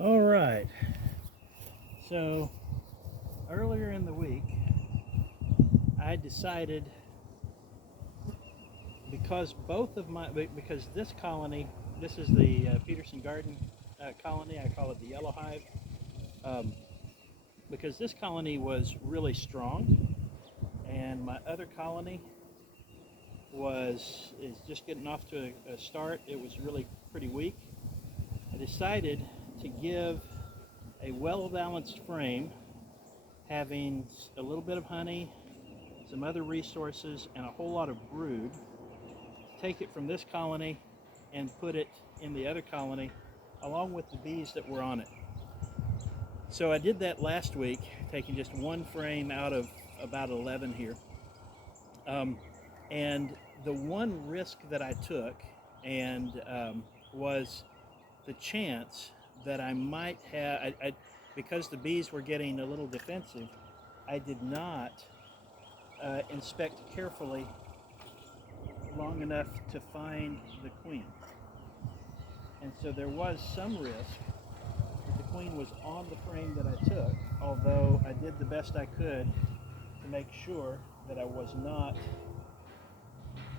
All right. So earlier in the week, I decided because this colony, this is the Peterson Garden colony. I call it the Yellow Hive, um, because this colony was really strong, and my other colony is just getting off to a start. It was really pretty weak. I decided to give a well-balanced frame, having a little bit of honey, some other resources, and a whole lot of brood, take it from this colony and put it in the other colony along with the bees that were on it. So I did that last week, taking just one frame out of about 11 here. And the one risk that I took was the chance that I might have, because the bees were getting a little defensive, I did not inspect carefully long enough to find the queen. And so there was some risk that the queen was on the frame that I took, although I did the best I could to make sure that I was not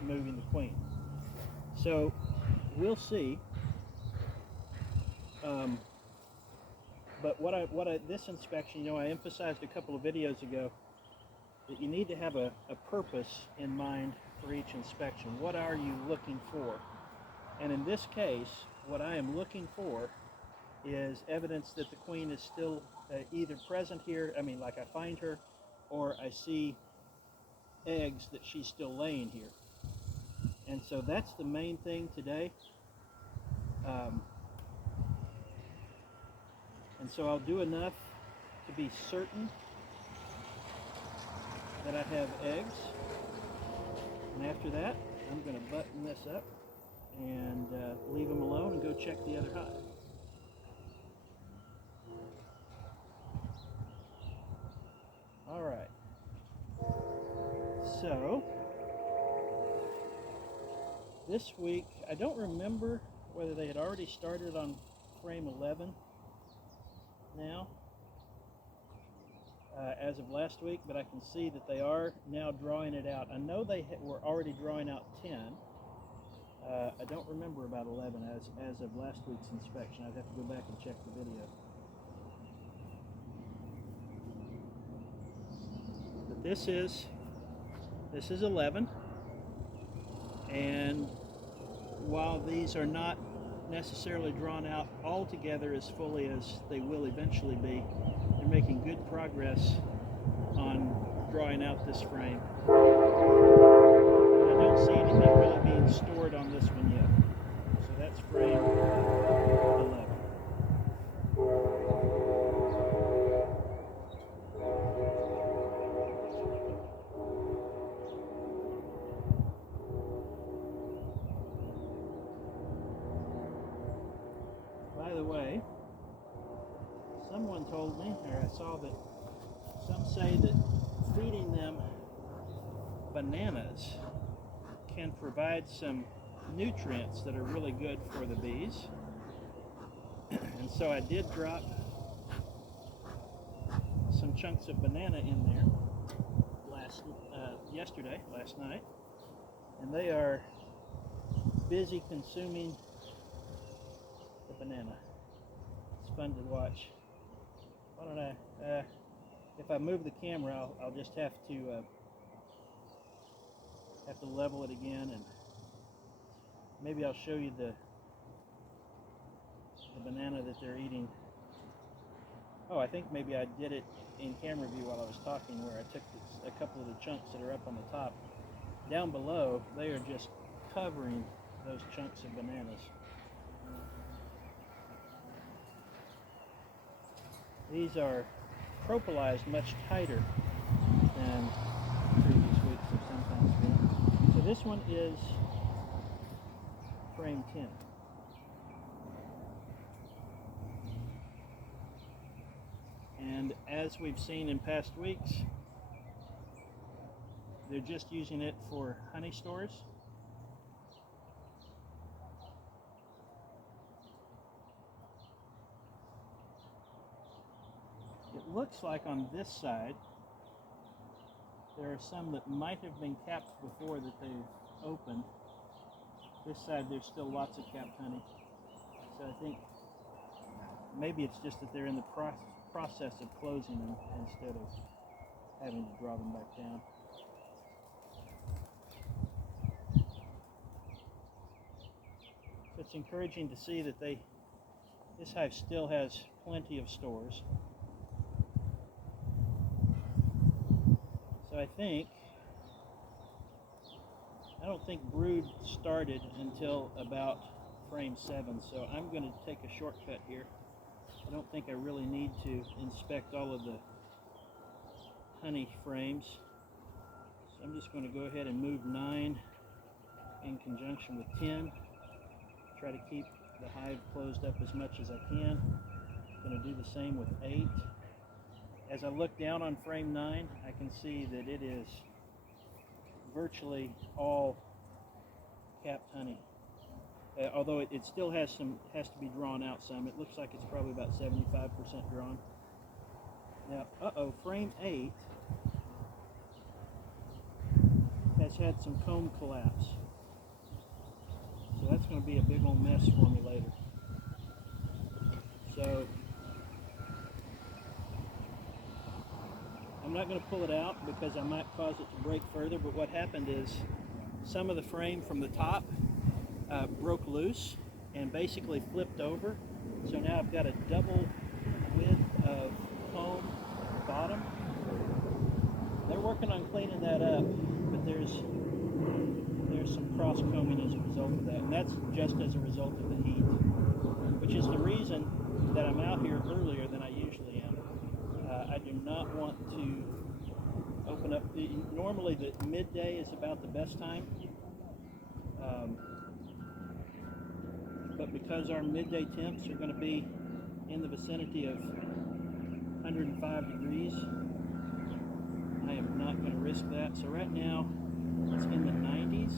moving the queen. So we'll see. But this inspection, I emphasized a couple of videos ago that you need to have a purpose in mind for each inspection. What are you looking for? And in this case, what I am looking for is evidence that the queen is still either present here, like I find her, or I see eggs that she's still laying here. And so that's the main thing today. And so I'll do enough to be certain that I have eggs. And after that, I'm going to button this up and leave them alone and go check the other hive. All right. So this week, I don't remember whether they had already started on frame 11 now, as of last week, but I can see that they are now drawing it out. I know they were already drawing out 10. I don't remember about 11 as of last week's inspection. I'd have to go back and check the video. But this is 11, and while these are not necessarily drawn out all together as fully as they will eventually be, they're making good progress on drawing out this frame. I don't see anything really being stored on this one yet. So that's frame 11. By the way, someone told me, or I saw that some say that feeding them bananas can provide some nutrients that are really good for the bees. And so I did drop some chunks of banana in there last night, and they are busy consuming the banana. It's fun to watch. Why don't I, if I move the camera, I'll just have to level it again, and maybe I'll show you the banana that they're eating. Oh, I think maybe I did it in camera view while I was talking, where I took a couple of the chunks that are up on the top. Down below, they are just covering those chunks of bananas. These are propolised much tighter than previous weeks have sometimes been. So this one is frame 10. And as we've seen in past weeks, they're just using it for honey stores. looks like on this side there are some that might have been capped before that they've opened. This side there's still lots of capped honey. So I think maybe it's just that they're in the process of closing them instead of having to draw them back down. So it's encouraging to see that this hive still has plenty of stores. So I don't think brood started until about frame 7, so I'm going to take a shortcut here. I don't think I really need to inspect all of the honey frames, so I'm just going to go ahead and move 9 in conjunction with 10. Try to keep the hive closed up as much as I can. I'm going to do the same with 8. As I look down on frame 9, I can see that it is virtually all capped honey. Although it still has to be drawn out some. It looks like it's probably about 75% drawn. Now, frame 8 has had some comb collapse. So that's going to be a big old mess for me later. So I'm not going to pull it out because I might cause it to break further, but what happened is some of the frame from the top broke loose and basically flipped over. So now I've got a double width of comb at the bottom. They're working on cleaning that up, but there's some cross combing as a result of that, and that's just as a result of the heat, which is the reason that I'm out here earlier than I usually am. I do not want to open up. Normally the midday is about the best time, but because our midday temps are going to be in the vicinity of 105 degrees, I am not going to risk that. So right now it's in the 90s,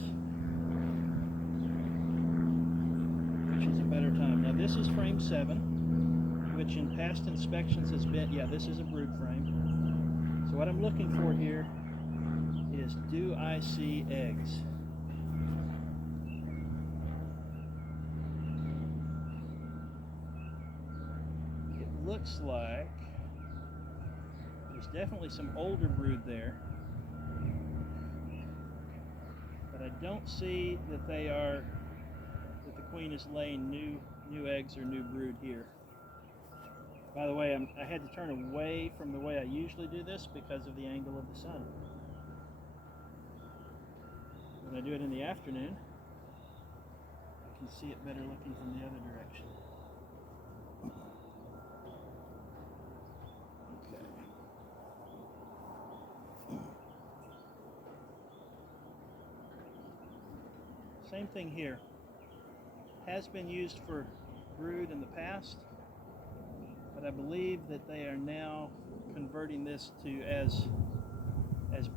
which is a better time. Now this is frame 7, which in past inspections has been, yeah, this is a brood frame. So what I'm looking for here is, do I see eggs? It looks like there's definitely some older brood there, but I don't see that that the queen is laying new eggs or new brood here. By the way, I had to turn away from the way I usually do this because of the angle of the sun. When I do it in the afternoon, I can see it better looking from the other direction. Okay. Same thing here. Has been used for brood in the past, but I believe that they are now converting this to, as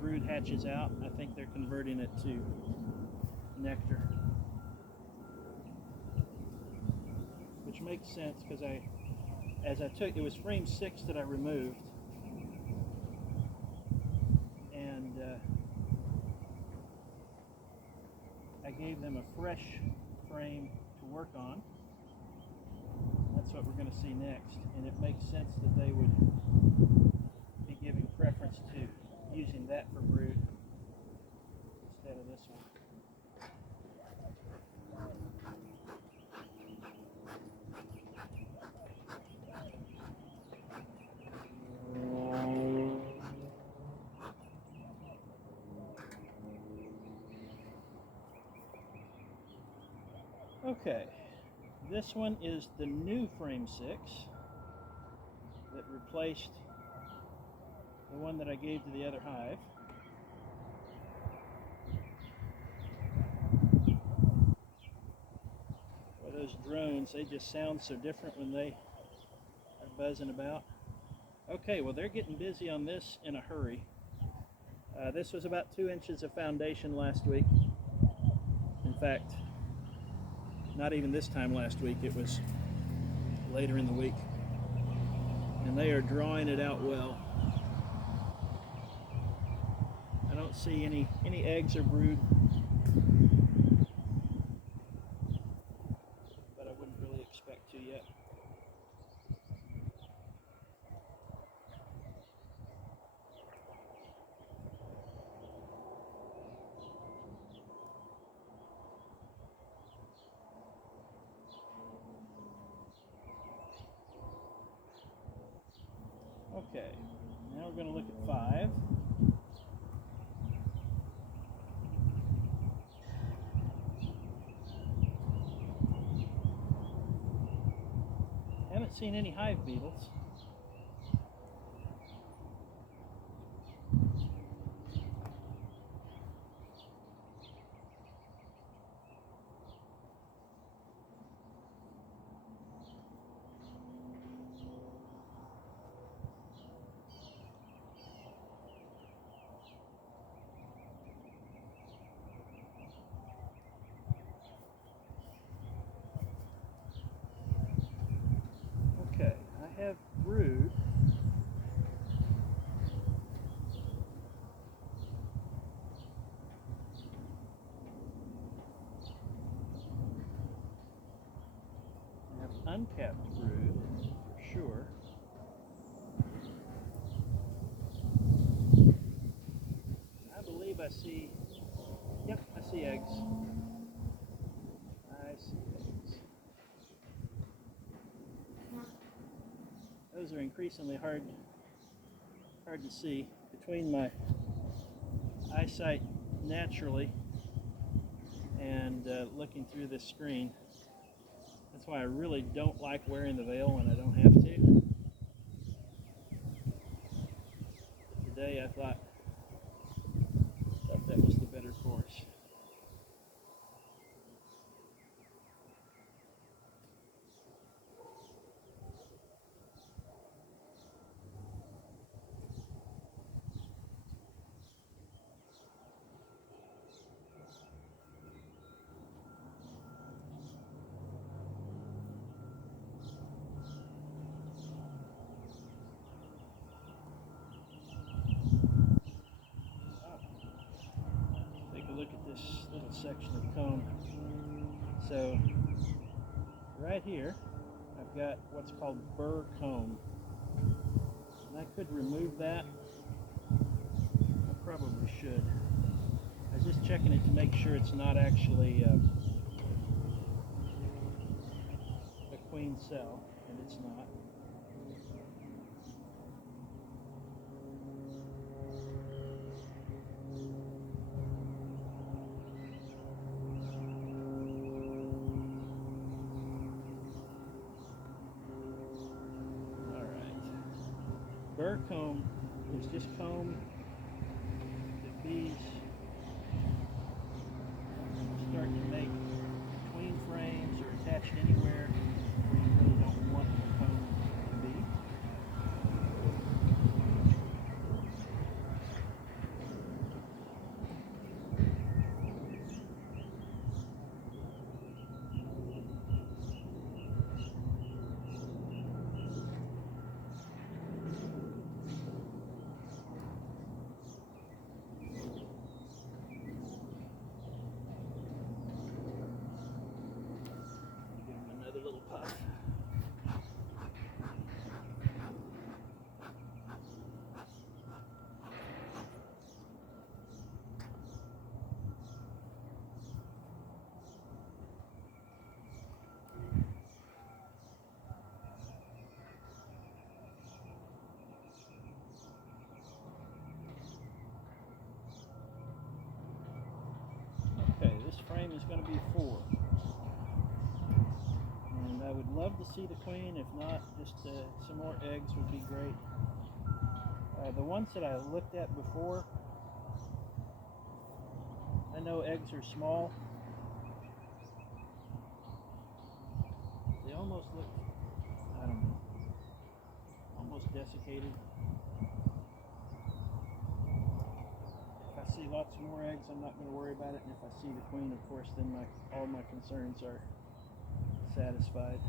brood hatches out, I think they're converting it to nectar, which makes sense because it was frame 6 that I removed, and I gave them a fresh frame to work on. That's what we're going to see next, and it makes sense that they would be giving preference to using that for brood instead of this one. Okay, this one is the new frame 6 that replaced the one that I gave to the other hive. Well, those drones, they just sound so different when they are buzzing about. Okay, well, they're getting busy on this in a hurry. This was about 2 inches of foundation last week. In fact, not even this time last week, it was later in the week. and they are drawing it out well. I don't see any eggs or brood, but I wouldn't really expect to yet. Okay, now we're going to look at 5. Haven't seen any hive beetles. Okay, I have brood. I have uncapped brood, for sure. I believe I see, yep, I see eggs. I see eggs. Those are increasingly hard to see between my eyesight naturally and looking through this screen. That's why I really don't like wearing the veil when I don't have to. But today I thought that was the better course. Look at this little section of comb. So right here I've got what's called burr comb, and I could remove that. I probably should. I was just checking it to make sure it's not actually a queen cell, and it's not. Burr comb is just comb that bees start to make queen frames or attached anywhere where you really don't want the comb to be. Okay, this frame is going to be 4. And I would love to see the queen. If not, just some more eggs would be great. The ones that I looked at before, I know eggs are small. They almost look, I don't know, almost desiccated. If I see lots more eggs, I'm not going to worry about it. And if I see the queen, of course, then all my concerns are satisfied.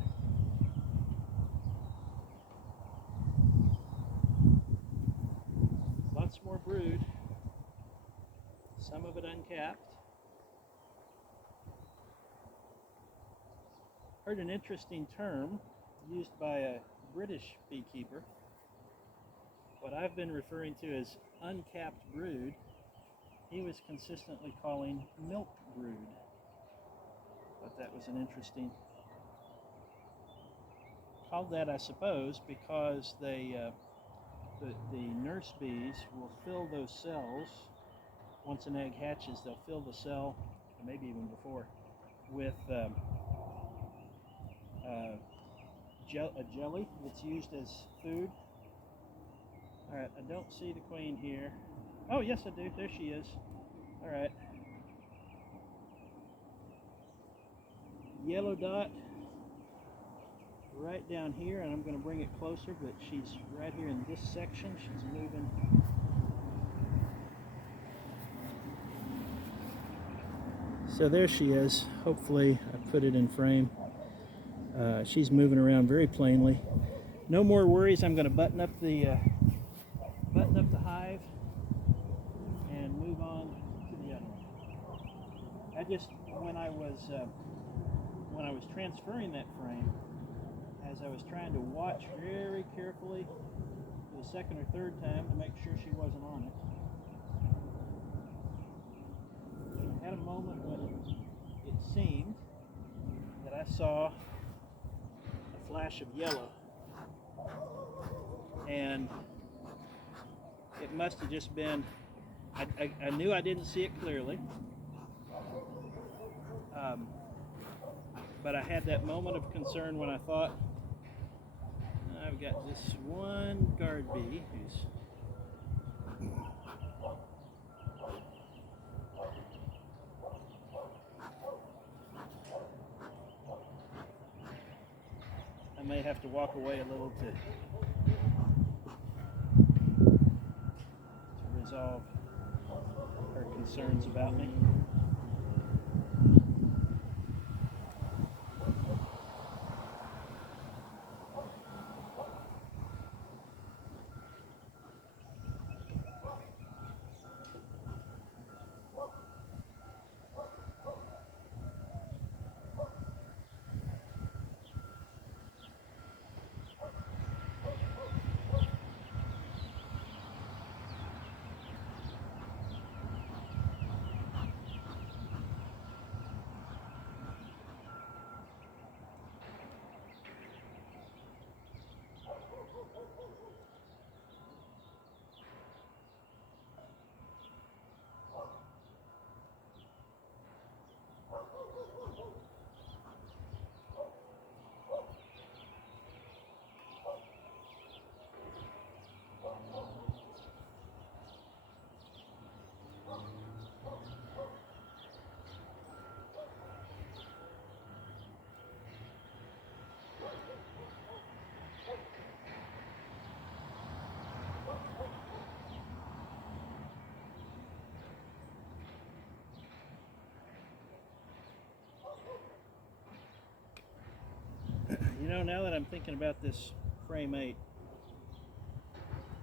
once more brood, some of it uncapped. Heard an interesting term used by a British beekeeper. What I've been referring to as uncapped brood, he was consistently calling milk brood. Thought that was an interesting. Called that, I suppose, because they, the nurse bees will fill those cells. Once an egg hatches, they'll fill the cell, or maybe even before, with a jelly that's used as food. All right, I don't see the queen here. Oh, yes, I do. There she is. All right. Yellow dot right down here, and I'm going to bring it closer, but she's right here in this section. She's moving. So there she is. Hopefully I put it in frame. She's moving around very plainly. No more worries. I'm going to button up the hive and move on to the other one. I just, when I was transferring that frame, as I was trying to watch very carefully for the second or third time to make sure she wasn't on it, I had a moment when it seemed that I saw a flash of yellow, and it must have just been, I knew I didn't see it clearly, but I had that moment of concern when I thought, I've got this one guard bee who's I may have to walk away a little to resolve her concerns about me. You know, now that I'm thinking about this frame 8,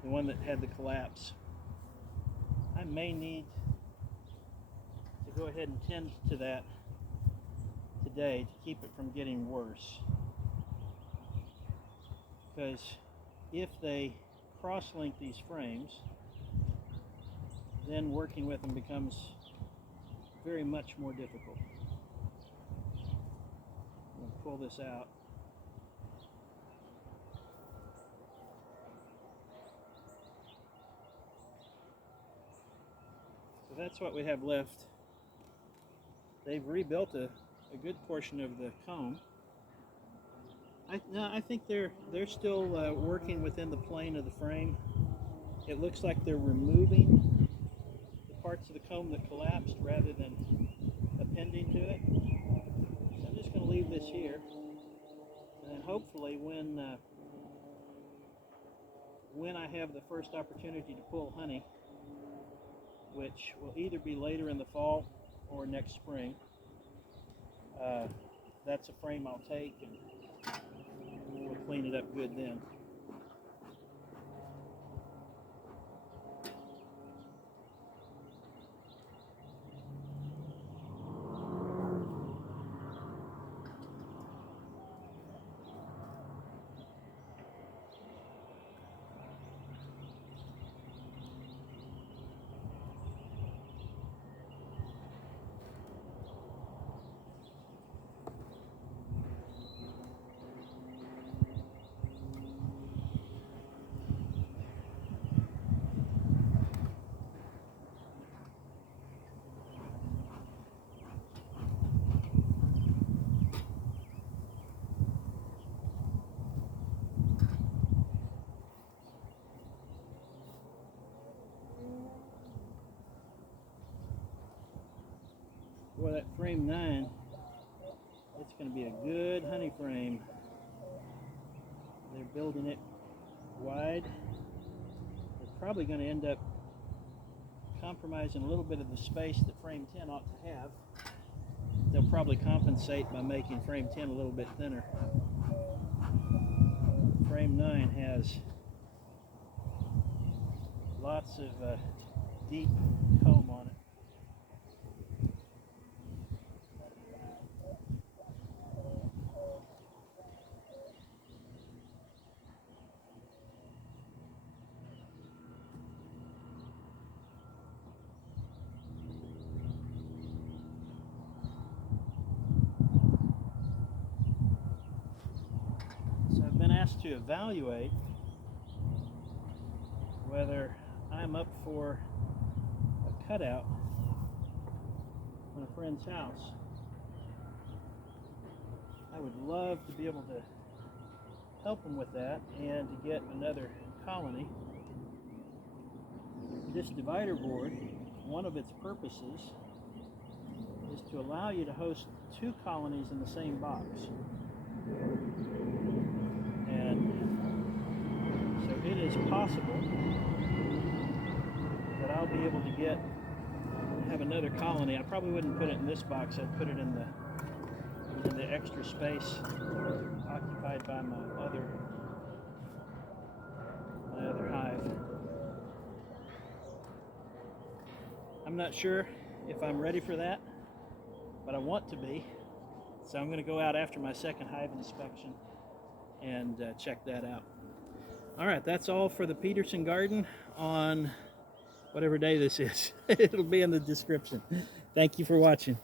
the one that had the collapse, I may need to go ahead and tend to that today to keep it from getting worse. Because if they cross-link these frames, then working with them becomes very much more difficult. I'm going to pull this out. So that's what we have left. They've rebuilt a good portion of the comb. I think they're still working within the plane of the frame. It looks like they're removing the parts of the comb that collapsed rather than appending to it. So I'm just going to leave this here, and then hopefully when I have the first opportunity to pull honey, which will either be later in the fall or next spring, that's a frame I'll take and we'll clean it up good then. that frame 9, it's going to be a good honey frame. They're building it wide. They're probably going to end up compromising a little bit of the space that frame 10 ought to have. They'll probably compensate by making frame 10 a little bit thinner. Frame 9 has lots of deep comb on it. So I've been asked to evaluate whether I'm up for a cutout on a friend's house. I would love to be able to help them with that and to get another colony. This divider board, one of its purposes is to allow you to host 2 colonies in the same box. And so it is possible that I'll be able to have another colony. I probably wouldn't put it in this box. I'd put it in the extra space occupied by my other hive. I'm not sure if I'm ready for that, but I want to be. So I'm going to go out after my second hive inspection and check that out. All right, that's all for the Peterson garden on whatever day this is. It'll be in the description. Thank you for watching.